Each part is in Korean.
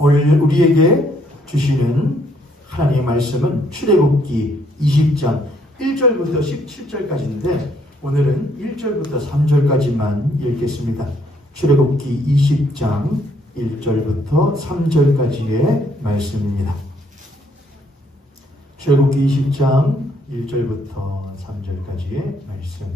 오늘 우리에게 주시는 하나님의 말씀은 출애굽기 20장 1절부터 17절까지인데 오늘은 1절부터 3절까지만 읽겠습니다. 출애굽기 20장 1절부터 3절까지의 말씀입니다. 출애굽기 20장 1절부터 3절까지의 말씀.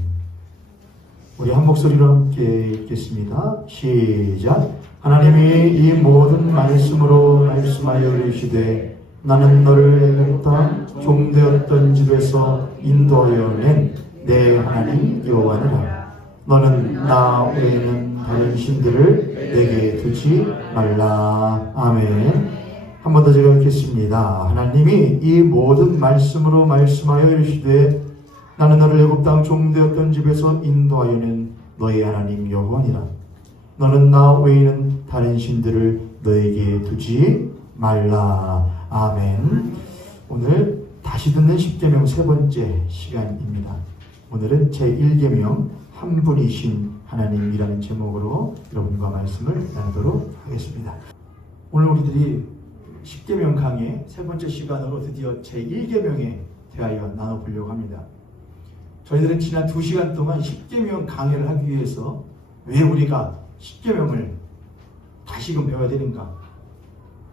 우리 한 목소리로 함께 읽겠습니다. 시작. 하나님이 이 모든 말씀으로 말씀하여 이르시되 나는 너를 애굽 땅 종되었던 집에서 인도하여 낸 내 하나님 여호와니라. 너는 나 외에는 다른 신들을 내게 두지 말라. 아멘. 한 번 더 제가 읽겠습니다. 하나님이 이 모든 말씀으로 말씀하여 이르시되 나는 너를 애굽 땅 종되었던 집에서 인도하여 낸 너의 하나님 여호와니라. 너는 나 외에는 다른 신들을 너에게 두지 말라. 아멘. 오늘 다시 듣는 십계명 세 번째 시간입니다. 오늘은 제1계명 한 분이신 하나님이라는 제목으로 여러분과 말씀을 나누도록 하겠습니다. 오늘 우리들이 십계명 강의 세 번째 시간으로 드디어 제1계명에 대하여 나눠보려고 합니다. 저희들은 지난 2시간 동안 십계명 강의를 하기 위해서 왜 우리가 십계명을 다시금 배워야 되는가?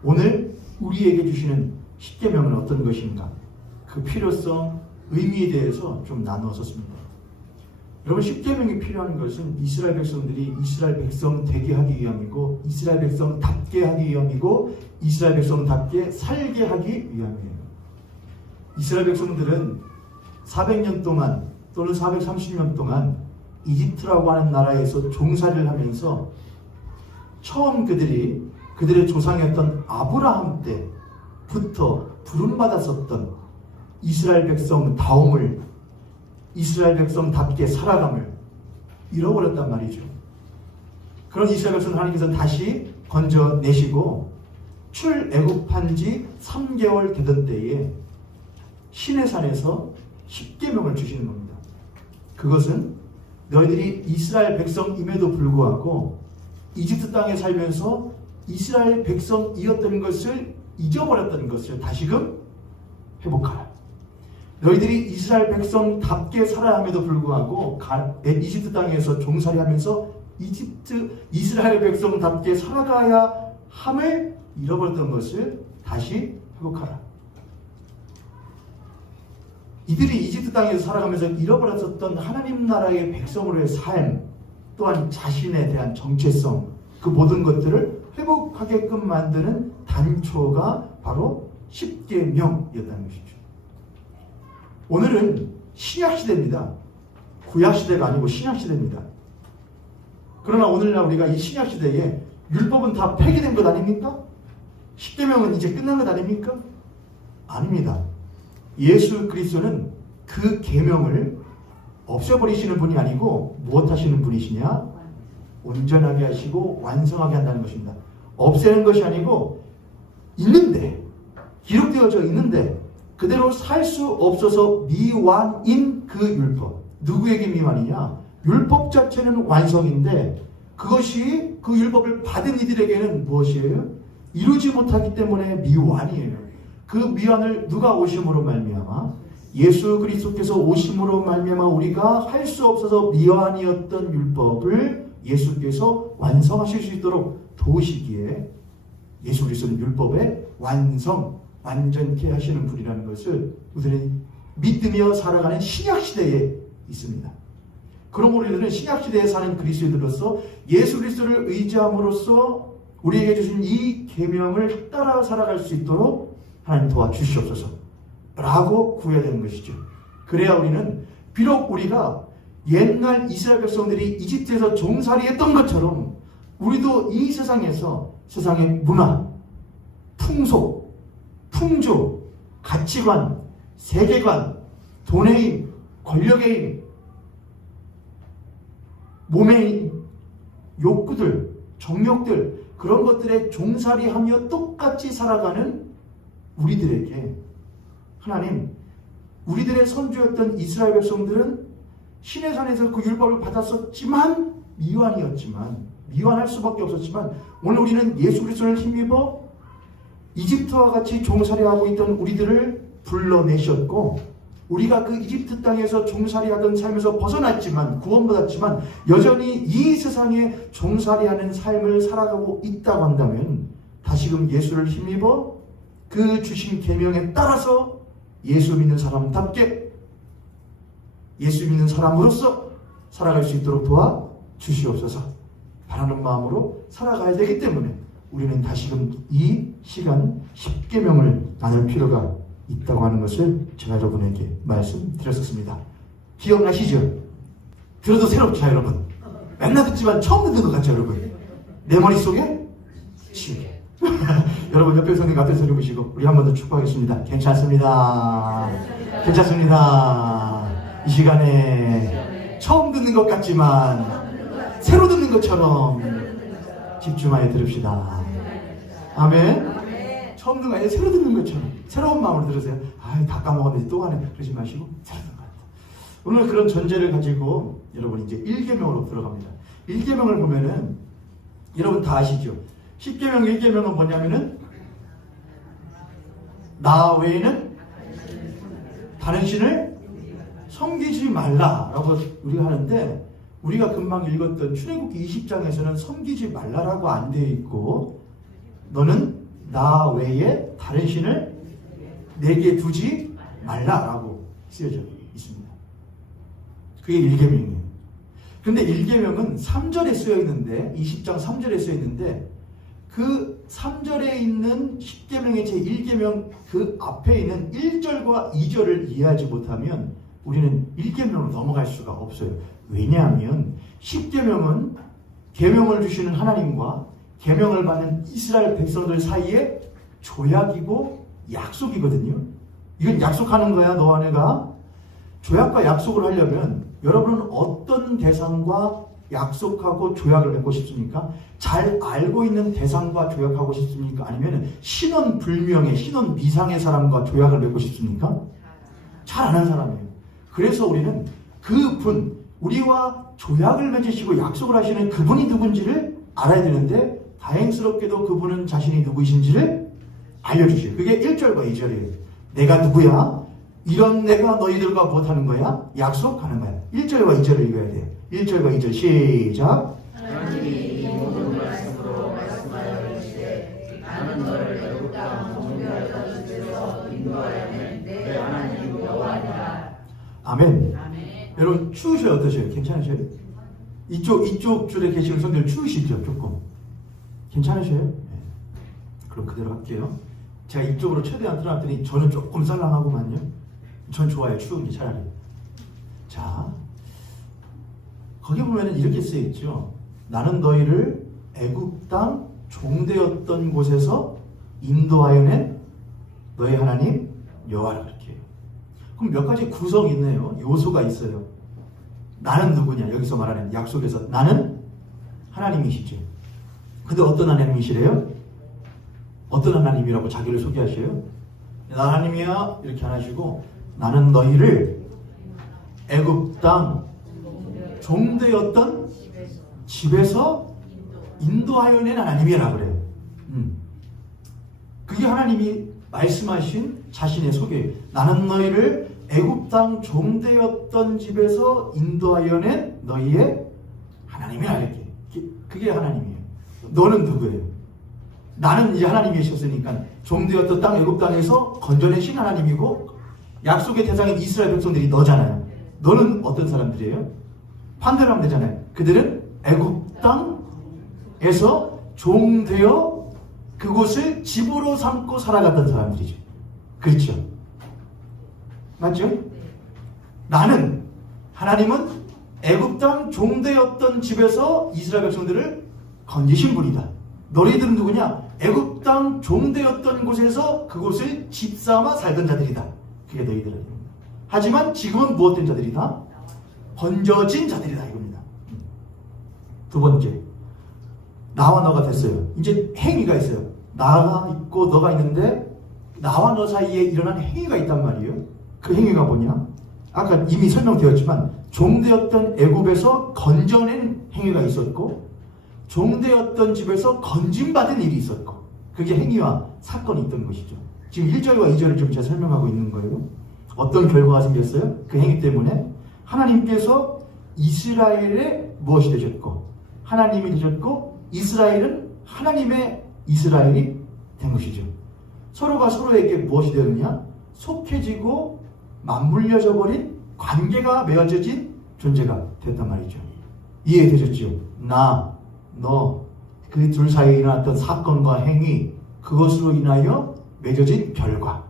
오늘 우리에게 주시는 십계명은 어떤 것인가? 그 필요성, 의미에 대해서 좀 나누었습니다. 여러분, 십계명이 필요한 것은 이스라엘 백성들이 이스라엘 백성 되게 하기 위함이고 이스라엘 백성답게 하기 위함이고 이스라엘 백성답게 살게 하기 위함이에요. 이스라엘 백성들은 400년 동안 또는 430년 동안 이집트라고 하는 나라에서 종살이를 하면서 처음 그들의 조상이었던 아브라함 때부터 부름받았었던 이스라엘 백성다움을, 이스라엘 백성답게 살아감을 잃어버렸단 말이죠. 그런 이스라엘 백성을 하나님께서 다시 건져내시고 출애굽한 지 3개월 되던 때에 시내산에서 십계명을 주시는 겁니다. 그것은 너희들이 이스라엘 백성임에도 불구하고 이집트 땅에 살면서 이스라엘 백성이었던 것을 잊어버렸던 것을 다시금 회복하라. 너희들이 이스라엘 백성답게 살아야 함에도 불구하고 이집트 땅에서 종살이하면서 이스라엘 백성답게 살아가야 함을 잃어버렸던 것을 다시 회복하라. 이들이 이집트 땅에서 살아가면서 잃어버렸었던 하나님 나라의 백성으로의 삶, 또한 자신에 대한 정체성, 그 모든 것들을 회복하게끔 만드는 단초가 바로 십계명이었다는 것이죠. 오늘은 신약시대입니다. 구약시대가 아니고 신약시대입니다. 그러나 오늘날 우리가 이 신약시대에 율법은 다 폐기된 것 아닙니까? 십계명은 이제 끝난 것 아닙니까? 아닙니다. 예수 그리스도는 그 계명을 없애버리시는 분이 아니고 무엇 하시는 분이시냐? 온전하게 하시고 완성하게 한다는 것입니다. 없애는 것이 아니고 있는데, 기록되어져 있는데 그대로 살 수 없어서 미완인 그 율법. 누구에게 미완이냐? 율법 자체는 완성인데 그것이 그 율법을 받은 이들에게는 무엇이에요? 이루지 못하기 때문에 미완이에요. 그 미완을 누가 오심으로 말미암아? 예수 그리스도께서 오심으로 말미암아 우리가 할 수 없어서 미완이었던 율법을 예수께서 완성하실 수 있도록 도우시기에 예수 그리스도는 율법의 완전케 하시는 분이라는 것을 우리는 믿으며 살아가는 신약시대에 있습니다. 그러므로 우리는 신약시대에 사는 그리스도인으로서 예수 그리스도를 의지함으로써 우리에게 주신 이 계명을 따라 살아갈 수 있도록 하나님 도와주시옵소서 라고 구해야 되는 것이죠. 그래야 우리는 비록 우리가 옛날 이스라엘 백성들이 이집트에서 종살이했던 것처럼 우리도 이 세상에서 세상의 문화, 풍속, 풍조, 가치관, 세계관, 돈의 힘, 권력의 힘, 몸의 힘, 욕구들, 정욕들, 그런 것들에 종살이하며 똑같이 살아가는 우리들에게 하나님, 우리들의 선조였던 이스라엘 백성들은 시내산에서 그 율법을 받았었지만 미완할 수밖에 없었지만 오늘 우리는 예수 그리스도를 힘입어 이집트와 같이 종살이하고 있던 우리들을 불러내셨고 우리가 그 이집트 땅에서 종살이하던 삶에서 벗어났지만 구원받았지만 여전히 이 세상에 종살이하는 삶을 살아가고 있다고 한다면 다시금 예수를 힘입어 그 주신 계명에 따라서 예수 믿는 사람답게 예수 믿는 사람으로서 살아갈 수 있도록 도와 주시옵소서. 바라는 마음으로 살아가야 되기 때문에 우리는 다시금 이 시간 십계명을 나눌 필요가 있다고 하는 것을 제가 여러분에게 말씀드렸었습니다. 기억나시죠? 들어도 새롭죠, 여러분? 맨날 듣지만 처음 듣는 것 같죠, 여러분? 내 머릿속에 치유게. 여러분 옆에 성님 앞에 서리 보시고 우리 한 번 더 축복하겠습니다. 괜찮습니다. 괜찮습니다. 이 시간에 처음 듣는 것 같지만 새로 듣는 것처럼 집중하여 들읍시다. 아멘. 처음 듣는 거 아니라 새로 듣는 것처럼 새로운 마음으로 들으세요. 다 까먹었는데 또 하네. 그러지 마시고 새로 듣는 것 같아요. 오늘 그런 전제를 가지고 여러분 이제 1계명으로 들어갑니다. 1계명을 보면은 여러분 다 아시죠? 10계명 1계명은 뭐냐면은 나 외에는 다른 신을 섬기지 말라라고 우리가 하는데 우리가 금방 읽었던 출애굽기 20장에서는 섬기지 말라라고 안 되어 있고 너는 나 외에 다른 신을 내게 두지 말라라고 쓰여져 있습니다. 그게 1계명이에요. 그런데 1계명은 3절에 쓰여 있는데 20장 3절에 쓰여 있는데 그 3절에 있는 10계명의 제1계명 그 앞에 있는 1절과 2절을 이해하지 못하면 우리는 1계명으로 넘어갈 수가 없어요. 왜냐하면 10계명은 계명을 주시는 하나님과 계명을 받는 이스라엘 백성들 사이에 조약이고 약속이거든요. 이건 약속하는 거야, 너와 내가. 조약과 약속을 하려면 여러분은 어떤 대상과 약속하고 조약을 맺고 싶습니까? 잘 알고 있는 대상과 조약하고 싶습니까? 아니면 신원 불명의, 신원 미상의 사람과 조약을 맺고 싶습니까? 잘 아는 사람이에요. 그래서 우리는 그분, 우리와 조약을 맺으시고 약속을 하시는 그분이 누군지를 알아야 되는데 다행스럽게도 그분은 자신이 누구이신지를 알려주셔요. 그게 1절과 2절이에요. 내가 누구야? 이런 내가 너희들과 무엇하는 거야? 약속하는 거야. 1절과 2절을 읽어야 돼요. 1절과 2절 시작. 하나님이 이 모든 말씀으로 말씀하여 이르시되 나는 너를 애굽 땅 종려하던 집에서 인도하여낸 내 하나님 여호와니라. 아멘. 여러분 추우셔요? 어떠세요? 괜찮으셔요? 이쪽 줄에 계시는 성들 추우시죠? 조금 괜찮으셔요? 네. 그럼 그대로 할게요. 제가 이쪽으로 최대한 틀어놨더니 저는 조금 썰렁하고만요. 전 좋아요. 추운 게 차라리. 자, 거기 보면은 이렇게 쓰여 있죠. 나는 너희를 애굽 땅 종되었던 곳에서 인도하여 낸 너희 하나님 여호와라 그렇게 해요. 그럼 몇 가지 구성이 있네요. 요소가 있어요. 나는 누구냐? 여기서 말하는 약속에서 나는 하나님이시죠. 근데 어떤 하나님이시래요? 어떤 하나님이라고 자기를 소개하셔요? 나 하나님이야 이렇게 안 하시고 나는 너희를 애굽 땅 종되었던 집에서 인도하여 낸 하나님이라 그래요. 그게 하나님이 말씀하신 자신의 소개예요. 나는 너희를 애굽 땅 종되었던 집에서 인도하여 낸 너희의 하나님이라 이렇게. 그게 하나님이에요. 너는 누구예요? 나는 이제 하나님이셨으니까 종되었던 땅 애굽 땅에서 건져내신 하나님이고 약속의 대상인 이스라엘 백성들이 너잖아요. 너는 어떤 사람들이에요? 반대로 하면 되잖아요. 그들은 애굽 땅에서 종되어 그곳을 집으로 삼고 살아갔던 사람들이죠. 그렇죠? 맞죠? 나는 하나님은 애굽 땅 종되었던 집에서 이스라엘 백성들을 건지신 분이다. 너희들은 누구냐? 애굽 땅 종되었던 곳에서 그곳을 집삼아 살던 자들이다. 그게 너희들은. 하지만 지금은 무엇된 자들이다? 건져진 자들이다 이겁니다. 두 번째, 나와 너가 됐어요. 이제 행위가 있어요. 나가 있고 너가 있는데 나와 너 사이에 일어난 행위가 있단 말이에요. 그 행위가 뭐냐? 아까 이미 설명되었지만 종되었던 애굽에서 건져낸 행위가 있었고 종되었던 집에서 건짐받은 일이 있었고 그게 행위와 사건이 있던 것이죠. 지금 1절과 2절을 좀 제가 설명하고 있는 거예요. 어떤 결과가 생겼어요? 그 행위 때문에 하나님께서 이스라엘에 무엇이 되셨고 하나님이 되셨고 이스라엘은 하나님의 이스라엘이 된 것이죠. 서로가 서로에게 무엇이 되느냐? 속해지고 맞물려져 버린 관계가 맺어진 존재가 됐단 말이죠. 이해되셨죠? 나, 너, 그 둘 사이에 일어났던 사건과 행위, 그것으로 인하여 맺어진 결과.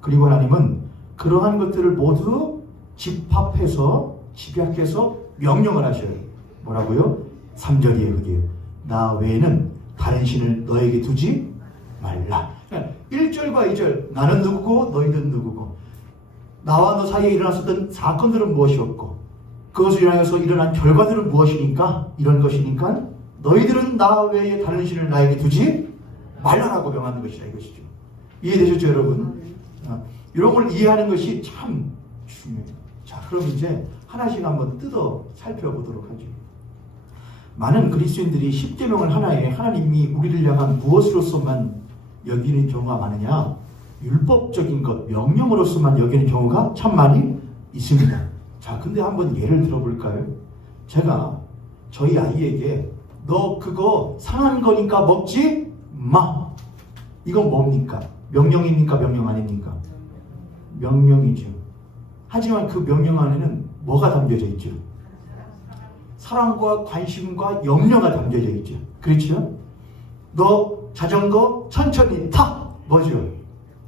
그리고 하나님은 그러한 것들을 모두 집합해서 집약해서 명령을 하셔요. 뭐라고요? 3절이에요. 그게 나 외에는 다른 신을 너에게 두지 말라. 1절과 2절 나는 누구고 너희들은 누구고 나와 너 사이에 일어났었던 사건들은 무엇이었고 그것을 인하여서 일어난 결과들은 무엇이니까 이런 것이니까 너희들은 나 외에 다른 신을 나에게 두지 말라라고 명하는 것이다 이것이죠. 이해되셨죠 여러분? 이런 걸 이해하는 것이 참 중요해요. 자 그럼 이제 하나씩 한번 뜯어 살펴보도록 하죠. 많은 그리스도인들이 십계명을 하나에 하나님이 우리를 향한 무엇으로서만 여기는 경우가 많으냐? 율법적인 것, 명령으로서만 여기는 경우가 참 많이 있습니다. 자, 근데 한번 예를 들어볼까요? 제가 저희 아이에게 너 그거 상한 거니까 먹지 마. 이건 뭡니까? 명령입니까? 명령 아닙니까? 명령이죠. 하지만 그 명령 안에는 뭐가 담겨져 있죠? 사랑과 관심과 염려가 담겨져 있죠. 그렇죠? 너 자전거 천천히 타! 뭐죠?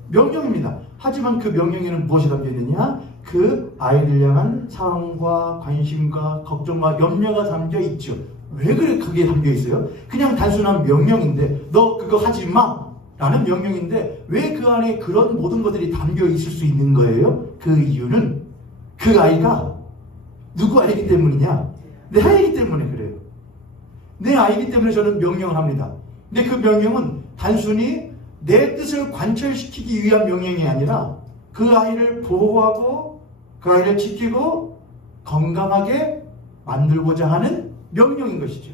명령입니다. 하지만 그 명령에는 무엇이 담겨있느냐? 그 아이를 향한 사랑과 관심과 걱정과 염려가 담겨있죠. 왜 그게 담겨있어요? 그냥 단순한 명령인데 너 그거 하지 마! 라는 명령인데 왜 그 안에 그런 모든 것들이 담겨있을 수 있는 거예요? 그 이유는 그 아이가 누구 아이기 때문이냐? 내 아이기 때문에 그래요. 내 아이기 때문에 저는 명령을 합니다. 근데 그 명령은 단순히 내 뜻을 관철시키기 위한 명령이 아니라 그 아이를 보호하고 그 아이를 지키고 건강하게 만들고자 하는 명령인 것이죠.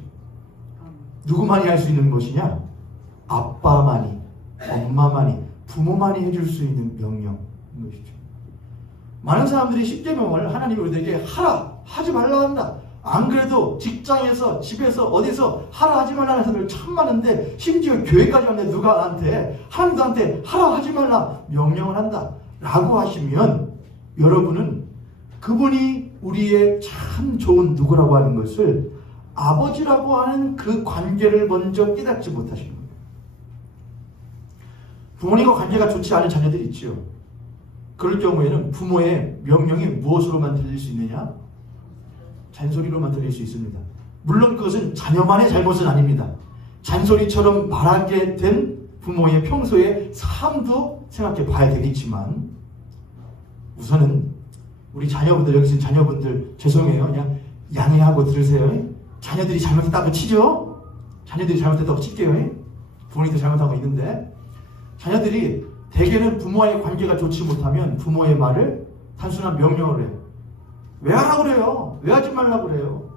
누구만이 할 수 있는 것이냐? 아빠만이, 엄마만이, 부모만이 해줄 수 있는 명령인 것이죠. 많은 사람들이 십계명을 하나님이 우리에게 하라, 하지 말라 한다. 안 그래도 직장에서, 집에서, 어디서 하라 하지 말라는 사람들 참 많은데 심지어 교회까지 왔는데 누가 나한테 하나님한테 하라 하지 말라 명령을 한다 라고 하시면 여러분은 그분이 우리의 참 좋은 누구라고 하는 것을 아버지라고 하는 그 관계를 먼저 깨닫지 못하시는 거예요. 부모님과 관계가 좋지 않은 자녀들이 있죠. 그럴 경우에는 부모의 명령이 무엇으로만 들릴 수 있느냐? 잔소리로만 들릴 수 있습니다. 물론 그것은 자녀만의 잘못은 아닙니다. 잔소리처럼 말하게 된 부모의 평소의 삶도 생각해 봐야 되겠지만 우선은 우리 자녀분들 여기 있는 자녀분들 죄송해요. 그냥 양해하고 들으세요. 자녀들이 잘못했다고 치죠? 자녀들이 잘못했다고 칠게요. 부모님도 잘못하고 있는데 자녀들이 대개는 부모와의 관계가 좋지 못하면 부모의 말을 단순한 명령을 해요. 왜 하라고 그래요? 왜 하지 말라고 그래요?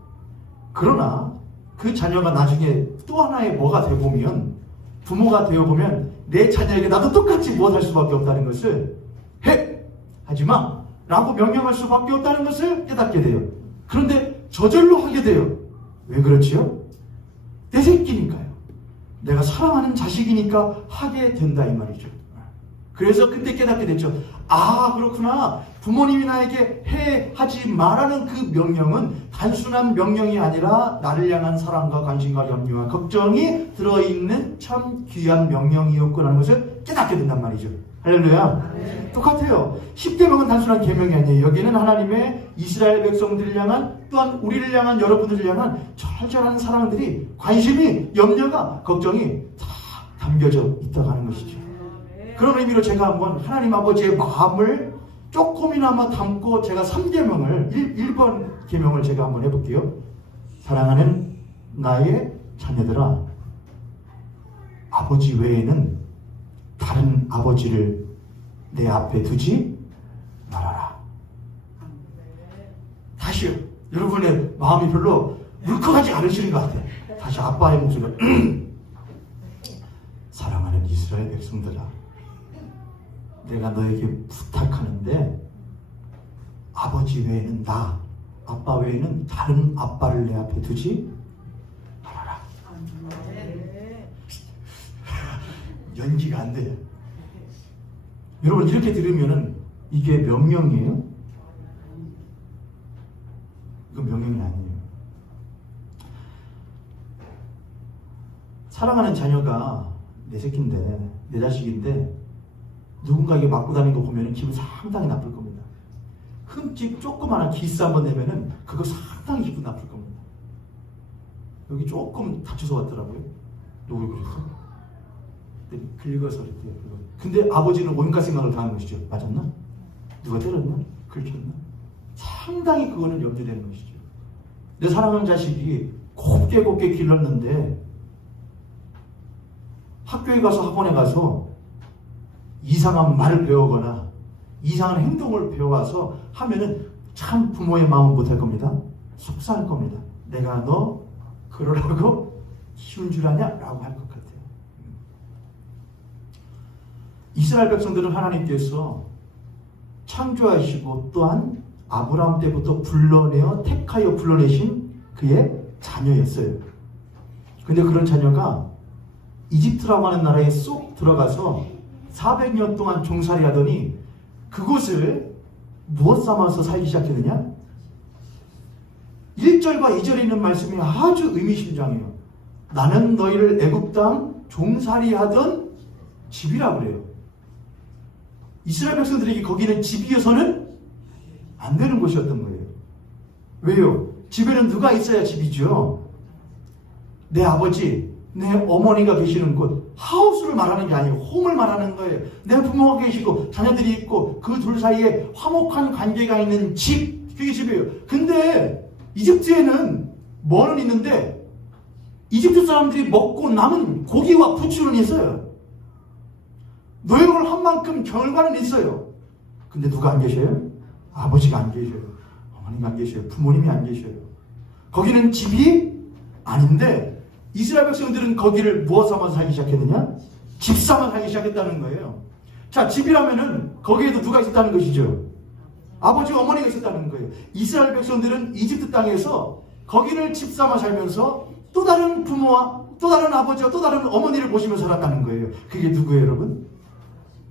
그러나 그 자녀가 나중에 또 하나의 뭐가 되어보면 부모가 되어보면 내 자녀에게 나도 똑같이 무엇할 수밖에 없다는 것을 해! 하지마! 라고 명령할 수밖에 없다는 것을 깨닫게 돼요. 그런데 저절로 하게 돼요. 왜 그렇지요? 내 새끼니까요. 내가 사랑하는 자식이니까 하게 된다 이 말이죠. 그래서 그때 깨닫게 됐죠. 아 그렇구나. 부모님이 나에게 해 하지 말라는 그 명령은 단순한 명령이 아니라 나를 향한 사랑과 관심과 염려와 걱정이 들어있는 참 귀한 명령이었구나라는 것을 깨닫게 된단 말이죠. 할렐루야. 네. 똑같아요. 10계명은 단순한 계명이 아니에요. 여기는 하나님의 이스라엘 백성들을 향한 또한 우리를 향한 여러분들을 향한 절절한 사랑들이 관심이 염려가 걱정이 다 담겨져 있다고 하는 것이죠. 그런 의미로 제가 한번 하나님 아버지의 마음을 조금이나마 담고 제가 3계명을 1번 계명을 제가 한번 해볼게요. 사랑하는 나의 자녀들아 아버지 외에는 다른 아버지를 내 앞에 두지 말아라. 다시요. 여러분의 마음이 별로 울컥하지 않으시는 것 같아요. 다시 아빠의 목소리가 그러면 이스라엘 백성들아, 내가 너에게 부탁하는데 아버지 외에는 아빠 외에는 다른 아빠를 내 앞에 두지 말아라. 연기가 안 돼요. 여러분, 이렇게 들으면은 이게 명령이에요? 이건 명령이 아니에요. 사랑하는 자녀가 내 새끼인데, 내 자식인데 누군가에게 맞고 다니는 거 보면 기분 상당히 나쁠 겁니다. 흠집 조그마한 기스 한번 내면은 그거 상당히 기분 나쁠 겁니다. 여기 조금 다쳐서 왔더라고요. 누구 그랬어? 긁어서 이렇게. 근데 아버지는 온갖 생각을 다 한 것이죠. 맞았나? 누가 때렸나? 긁혔나? 상당히 그거는 염려되는 것이죠. 내 사랑하는 자식이 곱게 길렀는데 학교에 가서 학원에 가서 이상한 말을 배우거나 이상한 행동을 배워와서 하면은 참 부모의 마음은 못할 겁니다. 속상할 겁니다. 내가 너 그러라고 키운 줄 아냐? 라고 할 것 같아요. 이스라엘 백성들은 하나님께서 창조하시고 또한 아브라함 때부터 택하여 불러내신 그의 자녀였어요. 근데 그런 자녀가 이집트라고 하는 나라에 쏙 들어가서 400년 동안 종살이 하더니 그곳을 무엇 삼아서 살기 시작했느냐? 1절과 2절에 있는 말씀이 아주 의미심장해요. 나는 너희를 애굽 땅 종살이 하던 집이라고 그래요. 이스라엘 백성들에게 거기는 집이어서는 안 되는 곳이었던 거예요. 왜요? 집에는 누가 있어야 집이죠. 내 아버지, 내 어머니가 계시는 곳, 하우스를 말하는 게 아니고 홈을 말하는 거예요. 내 부모가 계시고 자녀들이 있고 그 둘 사이에 화목한 관계가 있는 집, 그게 집이에요. 근데 이집트에는 뭐는 있는데 이집트 사람들이 먹고 남은 고기와 부추는 있어요. 노역을 한 만큼 결과는 있어요. 근데 누가 안 계셔요? 아버지가 안 계셔요. 어머니가 안 계셔요. 부모님이 안 계셔요. 거기는 집이 아닌데 이스라엘 백성들은 거기를 무엇 삼아서 살기 시작했느냐? 집 삼아 살기 시작했다는 거예요. 자, 집이라면은 거기에도 누가 있었다는 것이죠? 아버지, 어머니가 있었다는 거예요. 이스라엘 백성들은 이집트 땅에서 거기를 집 삼아 살면서 또 다른 부모와 또 다른 아버지와 또 다른 어머니를 모시며 살았다는 거예요. 그게 누구예요, 여러분?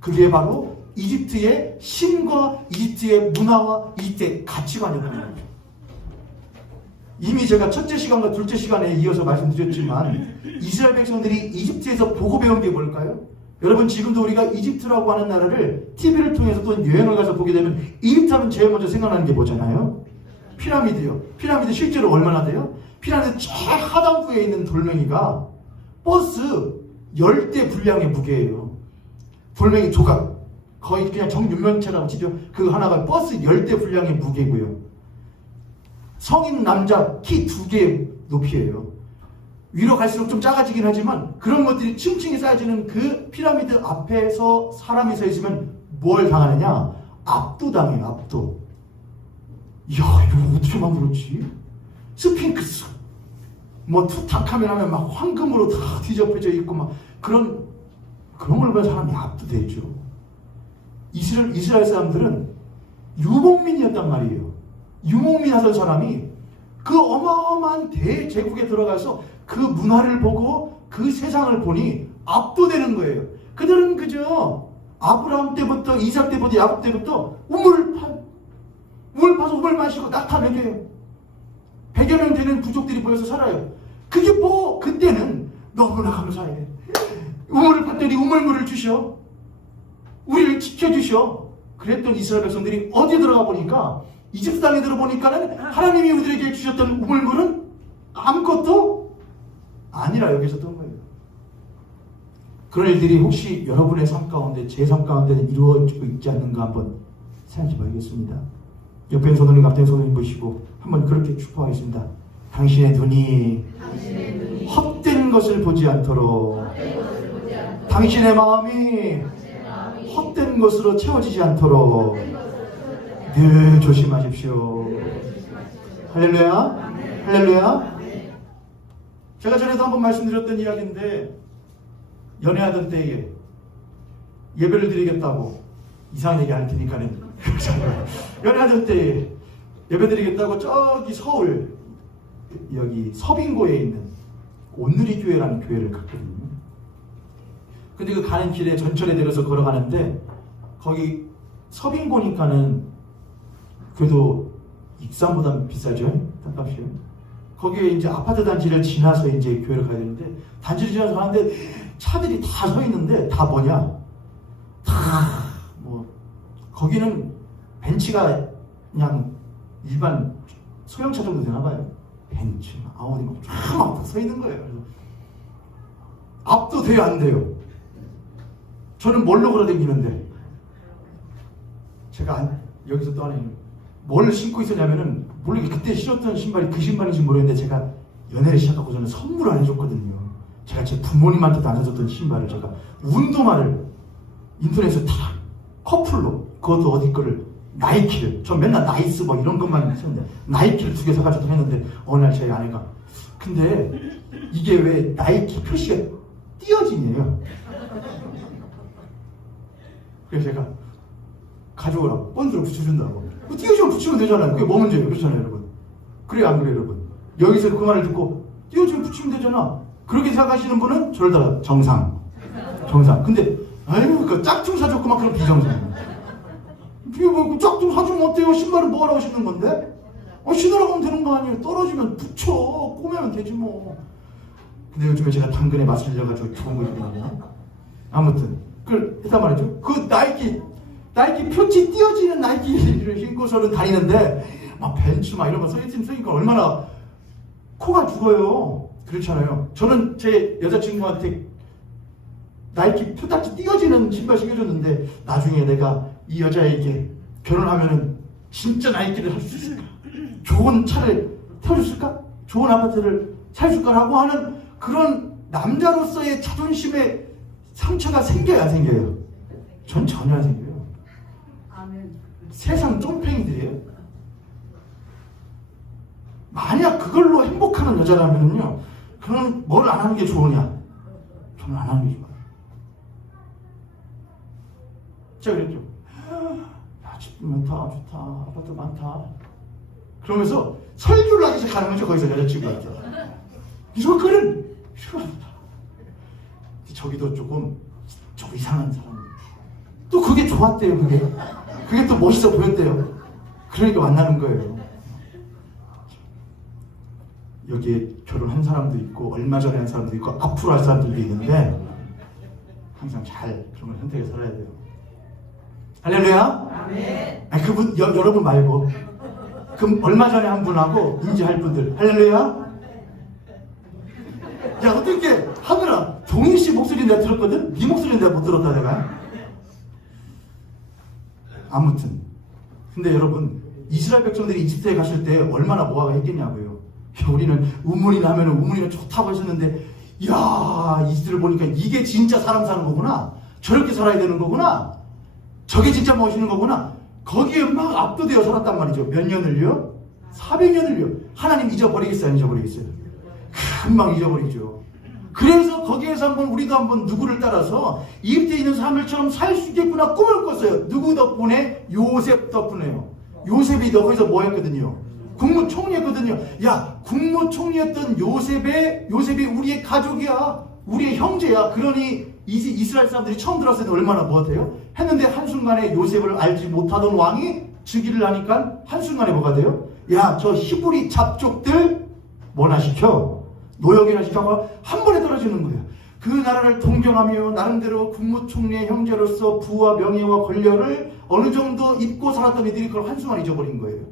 그게 바로 이집트의 신과 이집트의 문화와 이집트의 가치관이라는 거죠. 이미 제가 첫째 시간과 둘째 시간에 이어서 말씀드렸지만 이스라엘 백성들이 이집트에서 보고 배운 게 뭘까요? 여러분, 지금도 우리가 이집트라고 하는 나라를 TV를 통해서 또는 여행을 가서 보게 되면 이집트하면 제일 먼저 생각나는 게 뭐잖아요? 피라미드요. 피라미드 실제로 얼마나 돼요? 피라미드 최하단부에 있는 돌멩이가 버스 10대 분량의 무게예요. 돌멩이 조각, 거의 그냥 정육면체라고 치죠. 그 하나가 버스 10대 분량의 무게고요. 성인 남자 키 2개 높이에요. 위로 갈수록 좀 작아지긴 하지만 그런 것들이 층층이 쌓여지는 그 피라미드 앞에서 사람이 서 있으면 뭘 당하느냐? 압도당해요. 압도. 이야, 이거 어떻게 만들었지? 스핑크스, 뭐 투탕카멘 하면 막 황금으로 다 뒤덮여져 있고 막 그런 걸 보면 사람이 압도되죠. 이스라엘 사람들은 유목민이었단 말이에요. 유목민 하던 사람이 그 어마어마한 대제국에 들어가서 그 문화를 보고 그 세상을 보니 압도되는 거예요. 그들은 그저 아브라함 때부터 이삭 때부터 야곱 때부터 우물 파서 우물 마시고 낙타 먹여요. 100여 명 되는 부족들이 모여서 살아요. 그게 뭐 그때는 너무나 감사해. 우물을 팠더니 우물물을 주셔. 우리를 지켜주셔. 그랬던 이스라엘 백성들이 어디 들어가 보니까 이집트 땅에 들어보니까는 하나님이 우리에게 주셨던 우물물은 아무것도 아니라 여기 있었던 거예요. 그런 일들이 혹시 여러분의 삶 가운데, 제 삶 가운데는 이루어지고 있지 않는가 한번 생각해 봐야겠습니다. 옆에 있는 선생님, 앞에 있는 선생님 보시고 한번 그렇게 축복하겠습니다. 당신의 눈이 헛된 것을 보지 않도록, 당신의 마음이 헛된 것으로 채워지지 않도록 늘 조심하십시오. 할렐루야. 할렐루야. 제가 전에도 한번 말씀드렸던 이야기인데 연애하던 때에 예배를 드리겠다고, 이상한 얘기 할 테니까는 연애하던 때에 예배 드리겠다고 저기 서울 여기 서빙고에 있는 온누리 교회라는 교회를 갔거든요. 근데 그 가는 길에 전철에 내려서 걸어가는데 거기 서빙고니까는 그래도 익산보다 비싸죠, 땅값이요. 거기에 이제 아파트 단지를 지나서 이제 교회를 가야 되는데, 단지를 지나서 가는데 차들이 다 서 있는데 다 뭐냐? 다 뭐 거기는 벤츠가 그냥 일반 소형차 정도 되나 봐요. 벤츠, 아우디 막 서 있는 거예요. 그래서 앞도 돼요, 안 돼요? 저는 뭘로 걸어다니는데, 제가 여기서 또 하나 뭘 신고 있었냐면은, 물론 그때 신었던 신발이 그 신발인지 모르겠는데, 제가 연애를 시작하고 저는 선물을 안 해줬거든요. 제가 제 부모님한테도 안 해줬던 신발을 제가 운동화를 인터넷에서 다 커플로, 그것도 어디 거를 나이키를, 저 맨날 나이스 뭐 이런 것만 썼는데 나이키를 2개 사가지고 했는데, 어느 날 저희 아내가, 근데 이게 왜 나이키 표시가 띄어지네요. 그래서 제가 가져오라고 본드로 붙여준다고. 띄워주면 붙이면 되잖아요. 그게 뭐 문제예요? 그렇잖아요, 여러분. 그래요, 안 그래요, 여러분? 여기서 그 말을 듣고 띄워주면 붙이면 되잖아. 그렇게 생각하시는 분은 저를 다 정상. 근데 아유, 그 짝퉁 사줬고 막 그런 비정상. 이게 뭐 짝퉁 사주면 어때요? 신발은 뭐 하라고 신는 건데? 신으라고 하면 되는 거 아니에요? 떨어지면 붙여, 꼬매면 되지 뭐. 근데 요즘에 제가 당근에 맛을 들려가지고 좋은 거 있거든요. 아무튼 그걸 했단 말이죠. 그 나이키 표지 띄어지는 나이키를 신고서는 다니는데 막 벤츠 막 이런 거 써있으니까 얼마나 코가 죽어요. 그렇잖아요. 저는 제 여자친구한테 나이키 표딱지 띄어지는 신발 신겨줬는데, 나중에 내가 이 여자에게 결혼하면은 진짜 나이키를 할 수 있을까? 좋은 차를 태워줬을까? 좋은 아파트를 사줄까라고 하는 그런 남자로서의 자존심에 상처가 생겨요, 안 생겨요? 전 전혀 안 생겨요. 세상 쫑팽이들이에요. 만약 그걸로 행복하는 여자라면요, 그럼 뭘 안 하는 게 좋으냐? 저는 안 하는 게 좋아요. 제가 그랬죠. 야, 집 많다, 좋다, 아파트 많다. 그러면서 설교를 하기 시작하는 거죠, 거기서 여자친구한테. 이거 그는 싫어한다. 저기도 조금 이상한 사람. 또 그게 좋았대요, 그게 또 멋있어 보였대요. 그러니까 만나는 거예요. 여기에 결혼한 사람도 있고, 얼마 전에 한 사람도 있고, 앞으로 할 사람들도 있는데, 항상 잘 그런 걸 선택해 살아야 돼요. 할렐루야? 아멘. 아니, 그분, 여러분 말고, 그럼 얼마 전에 한 분하고 인지할 분들, 할렐루야? 야, 어떻게 하느라 종인씨 목소리 내가 들었거든? 네 목소리 내가 못 들었다 내가. 아무튼 근데 여러분, 이스라엘 백성들이 이집트에 가실 때 얼마나 모아가 했겠냐고요. 우리는 우물이나 하면 우물이나 좋다고 하셨는데, 이야, 이집트를 보니까 이게 진짜 사람 사는 거구나, 저렇게 살아야 되는 거구나, 저게 진짜 멋있는 거구나. 거기에 막 압도되어 살았단 말이죠. 몇 년을요? 400년을요. 하나님 잊어버리겠어요, 안 잊어버리겠어요? 금방 잊어버리죠. 그래서 거기에서 한번 우리도 한번 누구를 따라서 이집트에 있는 사람들처럼 살 수 있겠구나 꿈을 꿨어요. 누구 덕분에? 요셉 덕분에요. 요셉이 거기서 뭐 했거든요? 국무총리였거든요. 야, 국무총리였던 요셉이 우리의 가족이야, 우리의 형제야. 그러니 이스라엘 사람들이 처음 들었을 때 얼마나 뭐같아요? 했는데 한순간에 요셉을 알지 못하던 왕이 즉위를 하니까 한순간에 뭐가 돼요? 야, 저 히브리 잡족들 뭐나 시켜? 노역이나 시켜서 한 번에 떨어지는 거예요. 그 나라를 동경하며 나름대로 국무총리의 형제로서 부와 명예와 권력을 어느 정도 입고 살았던 이들이 그걸 한순간 잊어버린 거예요.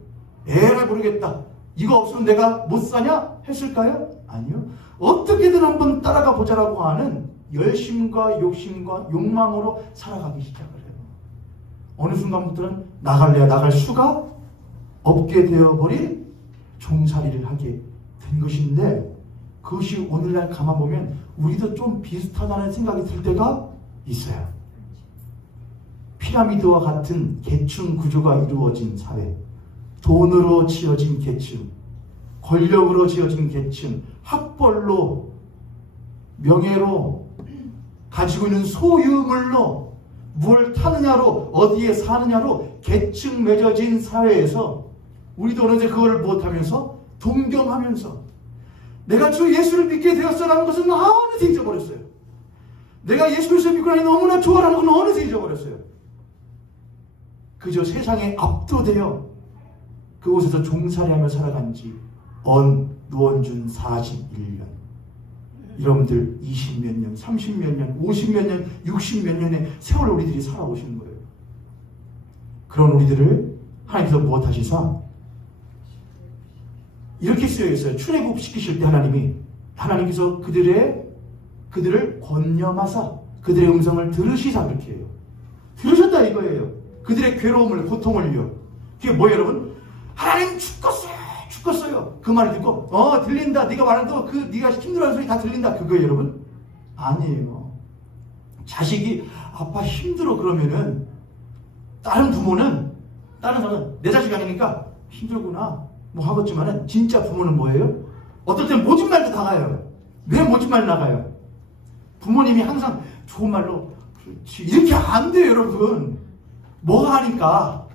에라 모르겠다, 이거 없으면 내가 못 사냐? 했을까요? 아니요. 어떻게든 한번 따라가 보자라고 하는 열심과 욕심과 욕망으로 살아가기 시작을 해요. 어느 순간부터는 나갈래야 나갈 수가 없게 되어버린 종살이를 하게 된 것인데, 그것이 오늘날 가만보면 우리도 좀 비슷하다는 생각이 들 때가 있어요. 피라미드와 같은 계층 구조가 이루어진 사회, 돈으로 지어진 계층, 권력으로 지어진 계층, 학벌로, 명예로 가지고 있는 소유물로 뭘 타느냐로 어디에 사느냐로 계층 맺어진 사회에서 우리도 어느새 그걸 못하면서 동경하면서 내가 주 예수를 믿게 되었어라는 것은 어느새 잊어버렸어요. 내가 예수 그리스도를 믿고 나니 너무나 좋아라는 건 어느새 잊어버렸어요. 그저 세상에 압도되어 그곳에서 종살이하며 살아간 지 노원준 41년. 여러분들 20몇 년, 30몇 년, 50몇 년, 60몇 년의 세월을 우리들이 살아오시는 거예요. 그런 우리들을 하나님께서 무엇하시사? 이렇게 쓰여 있어요. 출애굽 시키실 때 하나님께서 그들을 권념하사 그들의 음성을 들으시사 그렇게 해요. 들으셨다 이거예요. 그들의 괴로움을, 고통을요. 그게 뭐예요, 여러분? 하나님 죽겠어요. 그 말을 듣고 들린다. 네가 말하는 거 네가 힘들어하는 소리 다 들린다. 그거예요, 여러분? 아니에요. 자식이 아빠 힘들어 그러면은 다른 사람은 내 자식이 아니니까 힘들구나 뭐 하겠지만은 진짜 부모는 뭐예요? 어떨 땐 모진말도 나가요. 왜 모진말 나가요? 부모님이 항상 좋은 말로 그렇지 이렇게 안 돼요, 여러분. 뭐가 하니까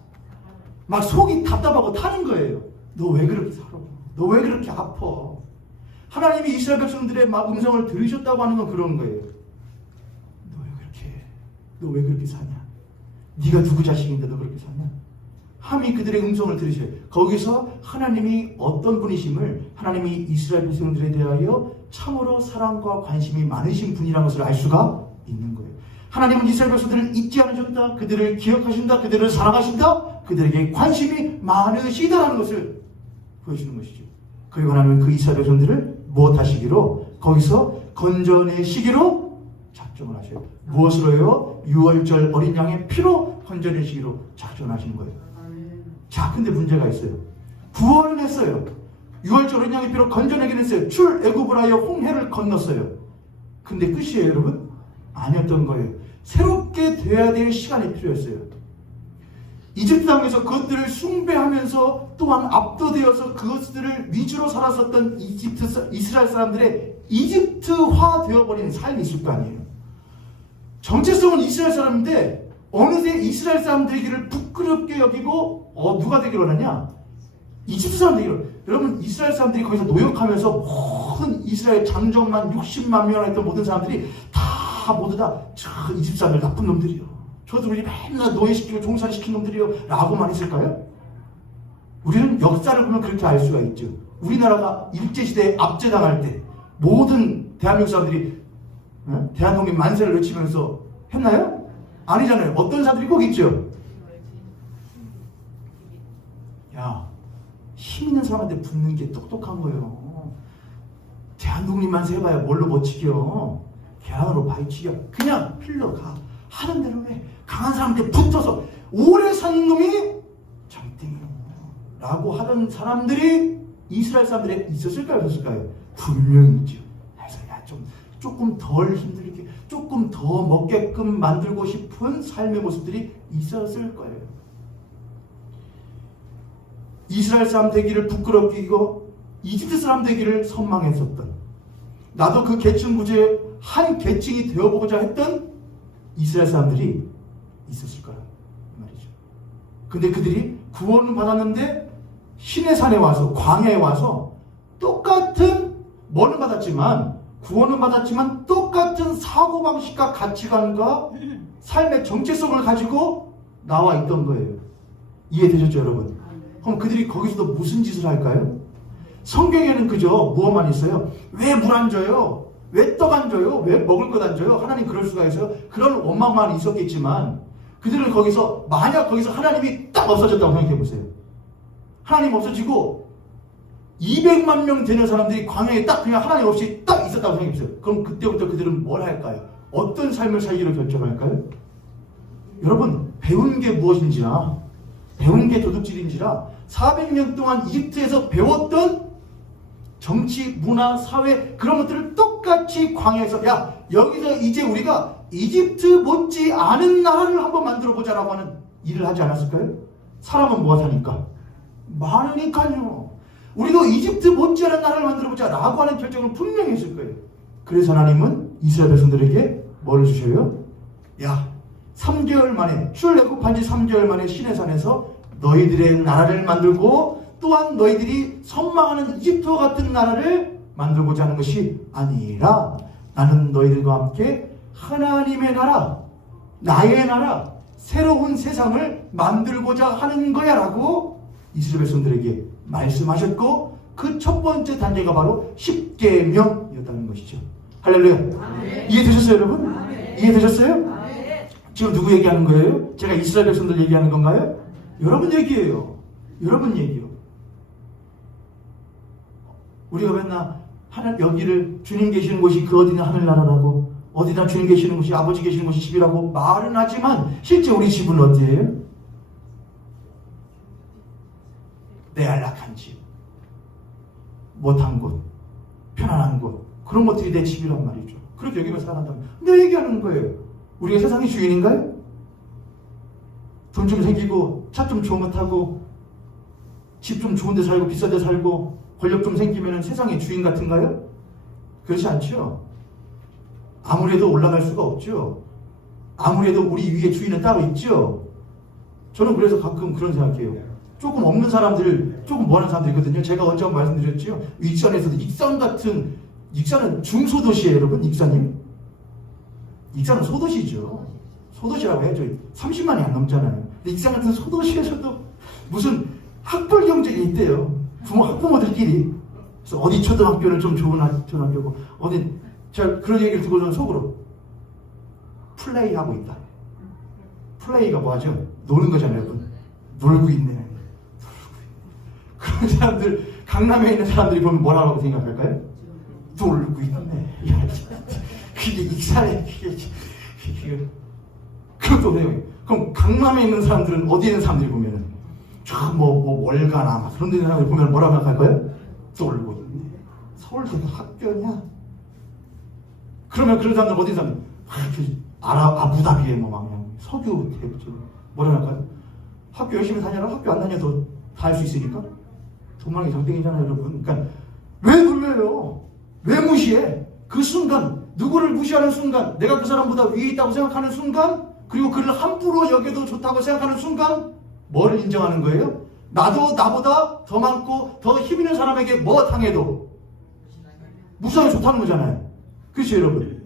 막 속이 답답하고 타는 거예요. 너 왜 그렇게 살아? 너 왜 그렇게 아파? 하나님이 이스라엘 백성들의 막 음성을 들으셨다고 하는 건 그런 거예요. 너 왜 그렇게 사냐? 네가 누구 자식인데 너 그렇게 사냐? 함이 그들의 음성을 들으셔요. 거기서 하나님이 어떤 분이심을 하나님이 이스라엘 백성들에 대하여 참으로 사랑과 관심이 많으신 분이라는 것을 알 수가 있는 거예요. 하나님은 이스라엘 백성들을 잊지 않으셨다. 그들을 기억하신다. 그들을 사랑하신다. 그들에게 관심이 많으시다라는 것을 보여주는 것이죠. 그리고 하나님은 그 이스라엘 백성들을 무엇하시기로? 거기서 건져내시기로 작정을 하셔요. 무엇으로요? 6월절 어린 양의 피로 건져내시기로 작정하시는 거예요. 자, 근데 문제가 있어요. 구원을 했어요. 6월절 어린 양의 피로 건져내긴 했어요. 출애굽을 하여 홍해를 건넜어요. 근데 끝이에요, 여러분? 아니었던 거예요. 새롭게 돼야 될 시간이 필요했어요. 이집트 땅에서 그것들을 숭배하면서 또한 압도되어서 그것들을 위주로 살았었던 이스라엘 사람들의 이집트화 되어버린 삶이 있을 거 아니에요. 정체성은 이스라엘 사람인데 어느새 이스라엘 사람 되기를 부끄럽게 여기고 누가 되기를 원하냐? 이집트 사람 되기를. 여러분, 이스라엘 사람들이 거기서 노역하면서 모든 이스라엘 장정만 60만 명 했던 모든 사람들이 모두 다 이집트 사람들 나쁜 놈들이요. 저도 우리 맨날 노예시키고 종살이시킨 놈들이요 라고 말했을까요? 우리는 역사를 보면 그렇게 알 수가 있죠. 우리나라가 일제시대에 압제당할 때 모든 대한민국 사람들이 대한독립 만세를 외치면서 했나요? 아니잖아요. 어떤 사람들이 꼭 있죠. 야, 힘 있는 사람한테 붙는 게 똑똑한 거예요. 대한독립 만세 해봐야 뭘로 버티겨. 계란으로 바위치겨. 그냥 필러 가. 하는 대로 해. 강한 사람한테 붙어서 오래 산 놈이 장땡이요 라고 하던 사람들이 이스라엘 사람들에 있었을까요? 없었을까요? 분명히 있죠. 그래서 조금 덜 힘들게 조금 더 먹게끔 만들고 싶은 삶의 모습들이 있었을 거예요. 이스라엘 사람 되기를 부끄럽게 여기고 이집트 사람 되기를 선망했었던, 나도 그 계층 구제의 한 계층이 되어보고자 했던 이스라엘 사람들이 있었을 거란 말이죠. 근데 그들이 구원을 받았는데 시내산에 와서, 광야에 와서 똑같은, 뭐는 받았지만, 구원은 받았지만 똑같은 사고방식과 가치관과 삶의 정체성을 가지고 나와 있던 거예요. 이해되셨죠, 여러분? 그럼 그들이 거기서도 무슨 짓을 할까요? 성경에는 그저 무엇만 있어요? 왜 물 안 줘요? 왜 떡 안 줘요? 왜 먹을 것 안 줘요? 하나님 그럴 수가 있어요? 그런 원망만 있었겠지만 그들은 거기서, 만약 거기서 하나님이 딱 없어졌다고 생각해 보세요. 하나님 없어지고 200만 명 되는 사람들이 광야에 딱 그냥 하나님 없이 딱 있었다고 생각해 보세요. 그럼 그때부터 그들은 뭘 할까요? 어떤 삶을 살기로 결정할까요? 여러분, 배운 게 무엇인지나, 배운 게 도둑질인지라 400년 동안 이집트에서 배웠던 정치, 문화, 사회, 그런 것들을 똑같이 광야에서, 야, 여기서 이제 우리가 이집트 못지 않은 나라를 한번 만들어 보자라고 하는 일을 하지 않았을까요? 사람은 무엇하니까? 많으니까요. 우리도 이집트 못지않은 나라를 만들어 보자라고 하는 결정을 분명히 했을 거예요. 그래서 하나님은 이스라엘 백성들에게 뭐를 주셔요? 야, 3개월 만에, 출애굽한 지 3개월 만에 시내산에서 너희들의 나라를 만들고 또한 너희들이 선망하는 이집트와 같은 나라를 만들고자 하는 것이 아니라 나는 너희들과 함께 하나님의 나라, 나의 나라, 새로운 세상을 만들고자 하는 거야 라고 이스라엘 백성들에게 말씀하셨고 그 첫 번째 단계가 바로 십계명이었다는 것이죠. 할렐루야. 아멘. 이해되셨어요 여러분? 아멘. 이해되셨어요? 아멘. 지금 누구 얘기하는 거예요? 제가 이스라엘 백성들 얘기하는 건가요? 여러분 얘기예요. 여러분 얘기요. 우리가 맨날 여기를 주님 계시는 곳이 그 어디나 하늘나라라고 어디나 주님 계시는 곳이 아버지 계시는 곳이 집이라고 말은 하지만 실제 우리 집은 어디예요? 내 안락한 집, 못한 곳, 편안한 곳, 그런 것들이 내 집이란 말이죠. 그렇게 여기서 살아간다면 내 얘기하는 거예요. 우리가 세상의 주인인가요? 돈 좀 생기고 차 좀 좋은 거 타고 집 좀 좋은 데 살고 비싼 데 살고 권력 좀 생기면 세상의 주인 같은가요? 그렇지 않죠. 아무래도 올라갈 수가 없죠. 아무래도 우리 위에 주인은 따로 있죠. 저는 그래서 가끔 그런 생각해요. 조금 없는 사람들, 조금 뭐하는 사람들이거든요. 제가 언제 한번 말씀드렸죠. 익산에서도 익산은 중소도시예요, 여러분. 익산이. 익산은 소도시죠. 소도시라고 해야죠. 30만이 안 넘잖아요. 근데 익산 같은 소도시에서도 무슨 학벌 경쟁이 있대요. 학부모들끼리. 그래서 어디 초등학교는 좀 좋은 초등학교고, 제가 그런 얘기를 듣고 저는 속으로 플레이하고 있다. 플레이가 뭐하죠? 노는 거잖아요, 여러분. 놀고 있네. 그런 사람들, 강남에 있는 사람들이 보면 뭐라고 생각할까요? 놀고 있네. 야, 그게 익산에, 그것도 해요. 그럼 강남에 있는 사람들은 어디에 있는 사람들이 보면은, 월가나, 막 그런 데 있는 사람들이 보면 뭐라고 생각할까요? 놀고 있네. 서울대도 학교냐? 그러면 그런 사람들 어디 사람? 아부다비에 그냥 석유 대부죠. 뭐라 할까요? 학교 열심히 다녀라 학교 안 다녀도 다 할 수 있으니까 도망이 장땡이잖아요, 여러분. 그러니까 왜 놀려요? 왜 무시해? 그 순간 누구를 무시하는 순간, 내가 그 사람보다 위에 있다고 생각하는 순간, 그리고 그를 함부로 여겨도 좋다고 생각하는 순간, 뭐를 인정하는 거예요? 나도 나보다 더 많고 더 힘 있는 사람에게 뭐 당해도 무시하기 좋다는 거잖아요. 그렇죠, 여러분?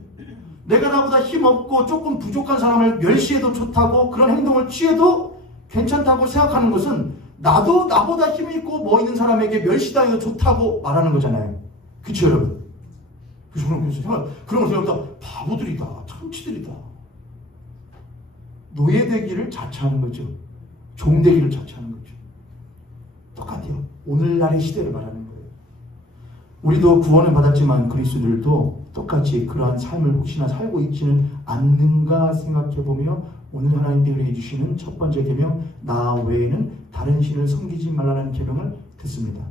내가 나보다 힘없고 조금 부족한 사람을 멸시해도 좋다고, 그런 행동을 취해도 괜찮다고 생각하는 것은 나도 나보다 힘 있고 뭐 있는 사람에게 멸시당해도 좋다고 말하는 거잖아요. 그렇죠, 여러분? 그래서 그런 걸 생각보다 바보들이다, 참치들이다. 노예되기를 자처하는 거죠. 종되기를 자처하는 거죠. 똑같아요. 오늘날의 시대를 말하는 거예요. 우리도 구원을 받았지만 그리스도들도 똑같이 그러한 삶을 혹시나 살고 있지는 않는가 생각해보며 오늘 하나님께 우리에게 주시는 첫 번째 계명, 나 외에는 다른 신을 섬기지 말라는 계명을 듣습니다.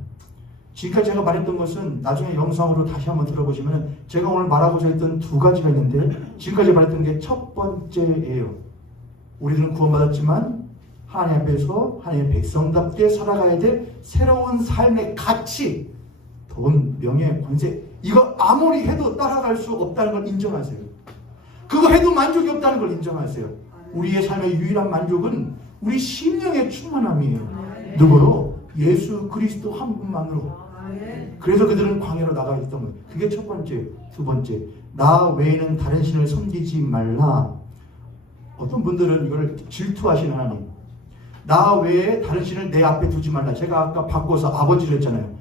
지금까지 제가 말했던 것은 나중에 영상으로 다시 한번 들어보시면 제가 오늘 말하고자 했던 두 가지가 있는데, 지금까지 말했던 게 첫 번째예요. 우리들은 구원받았지만 하나님 앞에서 하나님의 백성답게 살아가야 될 새로운 삶의 가치, 돈, 명예, 권세, 이거 아무리 해도 따라갈 수 없다는 걸 인정하세요. 그거 해도 만족이 없다는 걸 인정하세요. 우리의 삶의 유일한 만족은 우리 심령의 충만함이에요. 누구로? 예수 그리스도 한 분만으로. 그래서 그들은 광야로 나가 있던 거예요. 그게 첫 번째. 두 번째, 나 외에는 다른 신을 섬기지 말라. 어떤 분들은 이걸 질투하시는 하나님, 나 외에 다른 신을 내 앞에 두지 말라. 제가 아까 바꿔서 아버지를 했잖아요.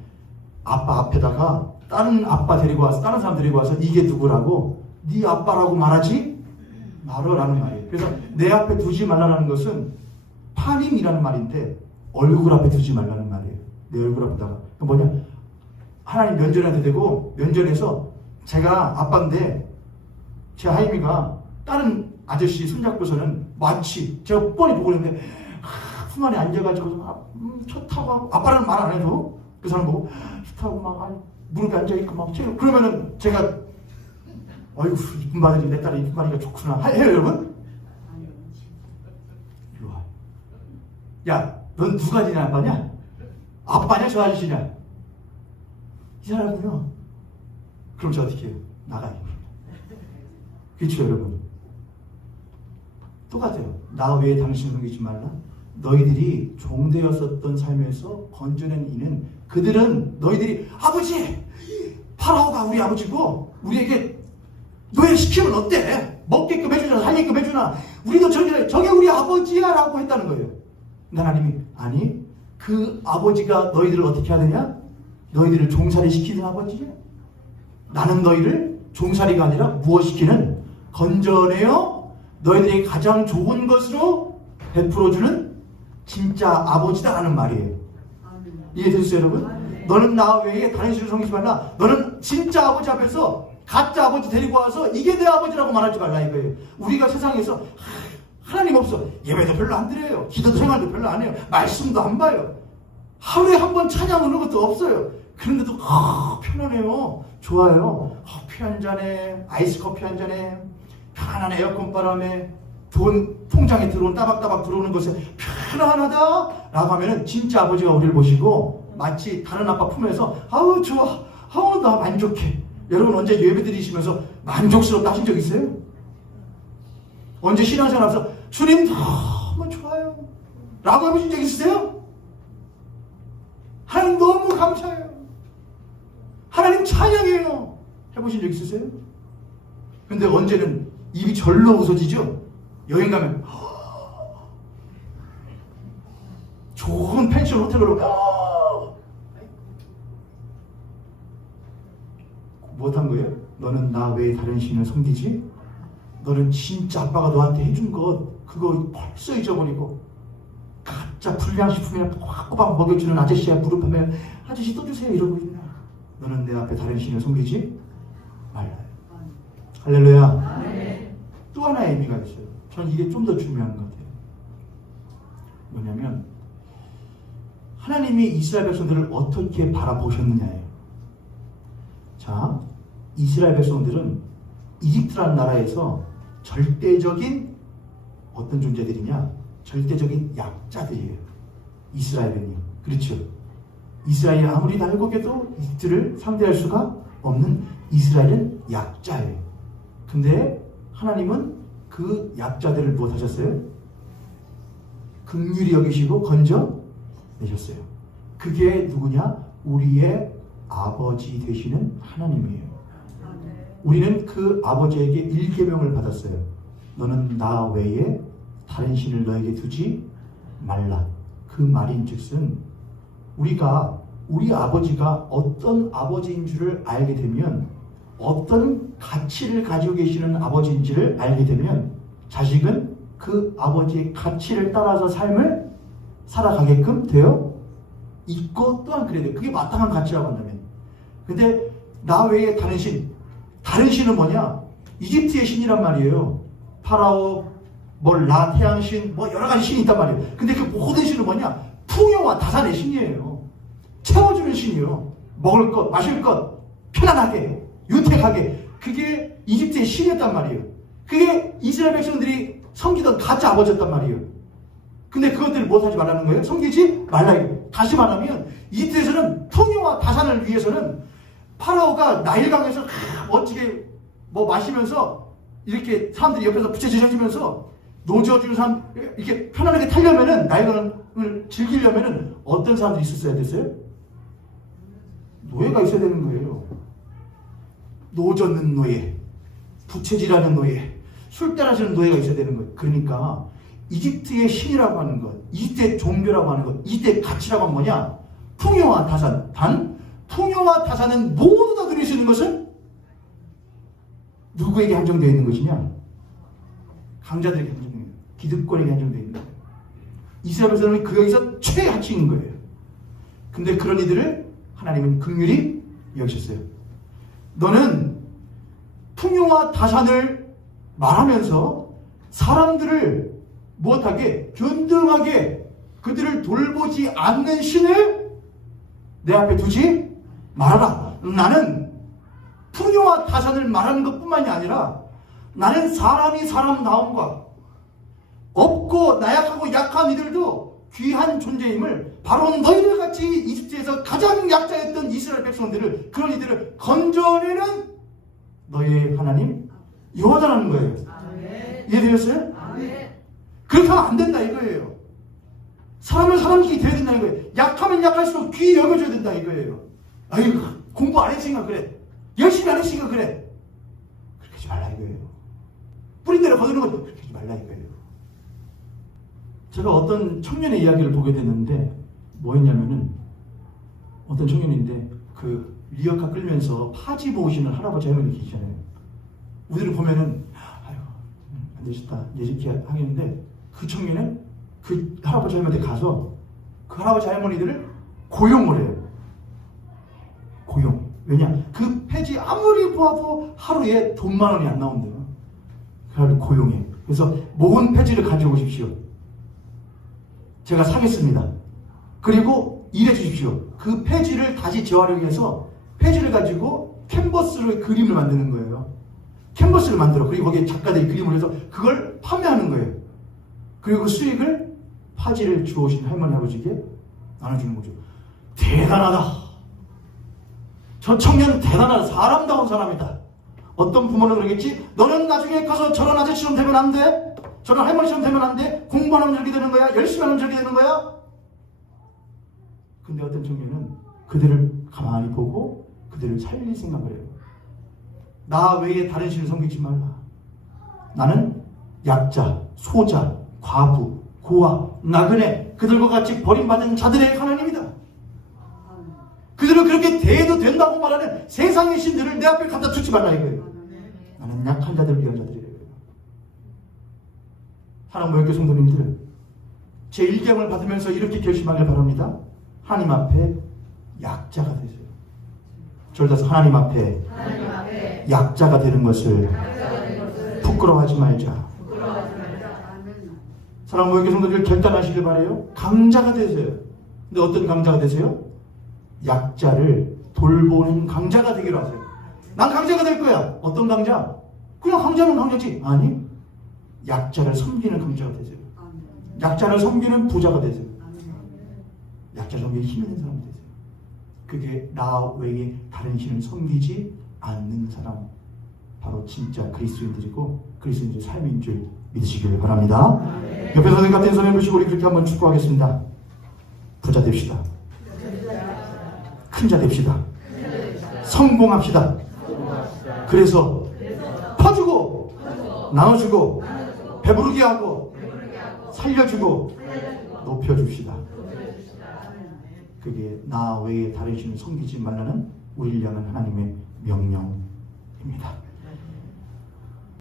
아빠 앞에다가 다른 아빠 데리고 와서, 다른 사람 데리고 와서 이게 누구라고? 네 아빠라고 말하지 말어라는 말이에요. 그래서 내 앞에 두지 말라는 것은 파님이라는 말인데 얼굴 앞에 두지 말라는 말이에요. 내 얼굴 앞에다가. 뭐냐? 하나님 면전해도 되고, 면전에서 제가 아빠인데 제 하임이가 다른 아저씨 손잡고서는 마치 제가 뻔히 보고 있는데 품 안에 앉아가지고 좋다고, 아빠라는 말 안 해도 그 사람 보고 좋다고 막 무릎에 앉아있고 막 그러면은 제가 어이구 이쁜 바들이 내 딸이 이쁜 바니까 좋구나 해요, 여러분? 이리 와. 야, 넌 누가 지냐 아빠냐? 아빠냐 저 아저씨냐? 이 사람이요. 그럼 저 어떻게 해요? 나가요. 그렇죠, 여러분? 똑같아요. 나 외에 당신을 섬기지 말라. 너희들이 종되었었던 삶에서 건져낸 이는 그들은 너희들이 아버지 파라오가 우리 아버지고 우리에게 노예시키면 어때? 먹게끔 해주나 살게끔 해주나 우리도 저게 우리 아버지야 라고 했다는 거예요. 근데 하나님이 아니 그 아버지가 너희들을 어떻게 하느냐? 너희들을 종살이 시키는 아버지야. 나는 너희를 종살이가 아니라 무엇시키는 건져내어 너희들이 가장 좋은 것으로 베풀어주는 진짜 아버지다라는 말이에요. 이해되셨어요 여러분? 너는 나 외에 다른 신을 섬기지 말라. 너는 진짜 아버지 앞에서 가짜 아버지 데리고 와서 이게 내 아버지라고 말하지 말라 이거예요. 우리가 세상에서 하나님 없어. 예배도 별로 안 드려요. 기도 생활도 별로 안 해요. 말씀도 안 봐요. 하루에 한 번 찬양 오는 것도 없어요. 그런데도 편안해요. 좋아요. 커피 한 잔에 아이스 커피 한 잔에 편안한 에어컨 바람에 돈 통장에 들어온 따박따박 들어오는 것에 편안하다 라고 하면은 진짜 아버지가 우리를 보시고 마치 다른 아빠 품에서 아우 좋아 아우 나 만족해. 여러분 언제 예배 드리시면서 만족스럽다 하신 적 있어요? 언제 신앙생활 하면서 주님 너무 좋아요 라고 해보신 적 있으세요? 하나님 너무 감사해요. 하나님 찬양해요. 해보신 적 있으세요? 근데 언제는 입이 절로 웃어지죠? 여행 가면 좋은 펜션 호텔로 못한 거예요? 너는 나 외에 다른 신을 섬기지? 너는 진짜 아빠가 너한테 해준 것 그거 벌써 잊어버리고 가짜 불량식품이나 꼬박꼬박 먹여주는 아저씨야 무릎하면 아저씨 또 주세요 이러고 있나? 너는 내 앞에 다른 신을 섬기지 말라. 할렐루야. 또 하나의 의미가 있어요. 저는 이게 좀 더 중요한 것 같아요. 뭐냐면 하나님이 이스라엘 백성들을 어떻게 바라보셨느냐예요. 자, 이스라엘 백성들은 이집트라는 나라에서 절대적인 어떤 존재들이냐? 절대적인 약자들이에요. 이스라엘은요. 그렇죠. 이스라엘이 아무리 달고개도 이집트를 상대할 수가 없는 이스라엘은 약자예요. 근데 하나님은 그 약자들을 무엇하셨어요? 긍휼히 여기시고 건져내셨어요. 그게 누구냐? 우리의 아버지 되시는 하나님이에요. 우리는 그 아버지에게 일계명을 받았어요. 너는 나 외에 다른 신을 너에게 두지 말라. 그 말인즉슨 우리가 우리 아버지가 어떤 아버지인 줄을 알게 되면 어떤 가치를 가지고 계시는 아버지인지를 알게 되면 자식은 그 아버지의 가치를 따라서 삶을 살아가게끔 되어 있고 또한 그래야 돼요. 그게 마땅한 가치라고 한다면. 근데 나 외에 다른 신은 뭐냐? 이집트의 신이란 말이에요. 파라오, 라 태양신, 여러 가지 신이 있단 말이에요. 근데 그 모든 신은 뭐냐? 풍요와 다산의 신이에요. 채워주는 신이요. 먹을 것, 마실 것, 편안하게, 유택하게. 그게 이집트의 신이었단 말이에요. 그게 이스라엘 백성들이 섬기던 가짜 아버지였단 말이에요. 근데 그것들을 못하지 말라는 거예요? 섬기지 말라요. 다시 말하면 이집트에서는 풍요와 다산을 위해서는 파라오가 나일강에서 멋지게 마시면서 이렇게 사람들이 옆에서 부채질해주면서 노져주는 사람 이렇게 편안하게 타려면은 나일강을 즐기려면은 어떤 사람들이 있었어야 됐어요? 노예가 있어야 되는 거예요. 노젓는 노예, 부채질하는 노예, 술 따라주는 노예가 있어야 되는 거예요. 그러니까 이집트의 신이라고 하는 것, 이집트의 종교라고 하는 것, 이집트의 가치라고 하는 뭐냐? 풍요와 다산. 단 풍요와 다산은 모두 다 누릴 수 있는 것은 누구에게 한정되어 있는 것이냐? 강자들에게 한정되어 있는 거예요. 기득권에게 한정되어 있는 거예요. 이스라엘 백성은 그 여기서 최하층인 거예요. 근데 그런 이들을 하나님은 긍휼히 여기셨어요. 너는 풍요와 다산을 말하면서 사람들을 무엇하게 균등하게 그들을 돌보지 않는 신을 내 앞에 두지 말아라. 나는 풍요와 다산을 말하는 것뿐만이 아니라 나는 사람이 사람 나옴과 없고 나약하고 약한 이들도 귀한 존재임을 바로 너희들 같이 이집트에서 가장 약자였던 이스라엘 백성들을 그런 이들을 건져내는 너희의 하나님 여호와라는 거예요. 이해되셨어요? 그렇게 하면 안 된다 이거예요. 사람은 사람끼리 돼야 된다 이거예요. 약하면 약할수록 귀히 여겨줘야 된다 이거예요. 아유, 공부 안 했으니까 그래. 열심히 안 했으니까 그래. 그렇게 하지 말라 이거예요. 뿌린 대로 거두는 건 그렇게 하지 말라 이거예요. 제가 어떤 청년의 이야기를 보게 됐는데 뭐였냐면은 어떤 청년인데 그 리어카 끌면서 파지 보시는 할아버지 할머니 계시잖아요. 우리를 보면은 아유 안 되셨다 예지키 하겠는데 그 청년은 그 할아버지 할머니한테 가서 그 할아버지 할머니들을 고용을 해요. 고용. 왜냐? 그 폐지 아무리 보아도 하루에 돈 10,000원이 안 나온대요. 그걸 고용해. 그래서 모은 폐지를 가져오십시오. 제가 사겠습니다. 그리고 일해 주십시오. 그 폐지를 다시 재활용해서 폐지를 가지고 캔버스로 그림을 만드는 거예요. 캔버스를 만들어. 그리고 거기에 작가들이 그림을 해서 그걸 판매하는 거예요. 그리고 그 수익을 파지를 주우신 할머니 아버지에게 나눠주는 거죠. 대단하다. 저 청년 대단하다. 사람다운 사람이다. 어떤 부모는 그러겠지. 너는 나중에 가서 저런 아저씨처럼 되면 안 돼. 저런 할머니처럼 되면 안 돼. 공부하면 저렇게 되는 거야. 열심히 하면 저렇게 되는 거야. 근데 어떤 청년은 그들을 가만히 보고 그들을 살릴 생각을 해요. 나 외에 다른 신을 섬기지 말라. 나는 약자, 소자, 과부, 고아, 나그네 그들과 같이 버림받은 자들의 하나님이다. 그들을 그렇게 대해도 된다고 말하는 세상의 신들을 내 앞에 갖다 두지 말라 이거예요. 나는 약한 자들을 위한 자들이래요. 하나님의 성도님들, 제 일경을 받으면서 이렇게 결심하길 바랍니다. 하나님 앞에 약자가 되세요. 저를 하나님 앞에 약자가 되는 것을 부끄러워하지 말자. 사랑하는 교회 성도들 결단하시길 바라요. 강자가 되세요. 근데 어떤 강자가 되세요? 약자를 돌보는 강자가 되기로 하세요. 난 강자가 될 거야. 어떤 강자? 그냥 강자는 강자지. 아니, 약자를 섬기는 강자가 되세요. 약자를 섬기는 부자가 되세요. 약자를 섬기는 힘 있는 사람이 되세요. 그게 나 외에 다른 신을 섬기지 않는 사람, 바로 진짜 그리스도인들이고 그리스도인들의 삶인 줄 믿으시길 바랍니다. 옆에 선생님 같은 손에 보시고 우리 그렇게 한번 축구하겠습니다. 부자 됩시다. 큰 자 됩시다. 성공합시다. 그래서 퍼주고 나눠주고 배부르게 하고 살려주고 높여줍시다. 그게 나 외에 다른 신을 섬기지 말라는 우리를 향한 하나님의 명령입니다.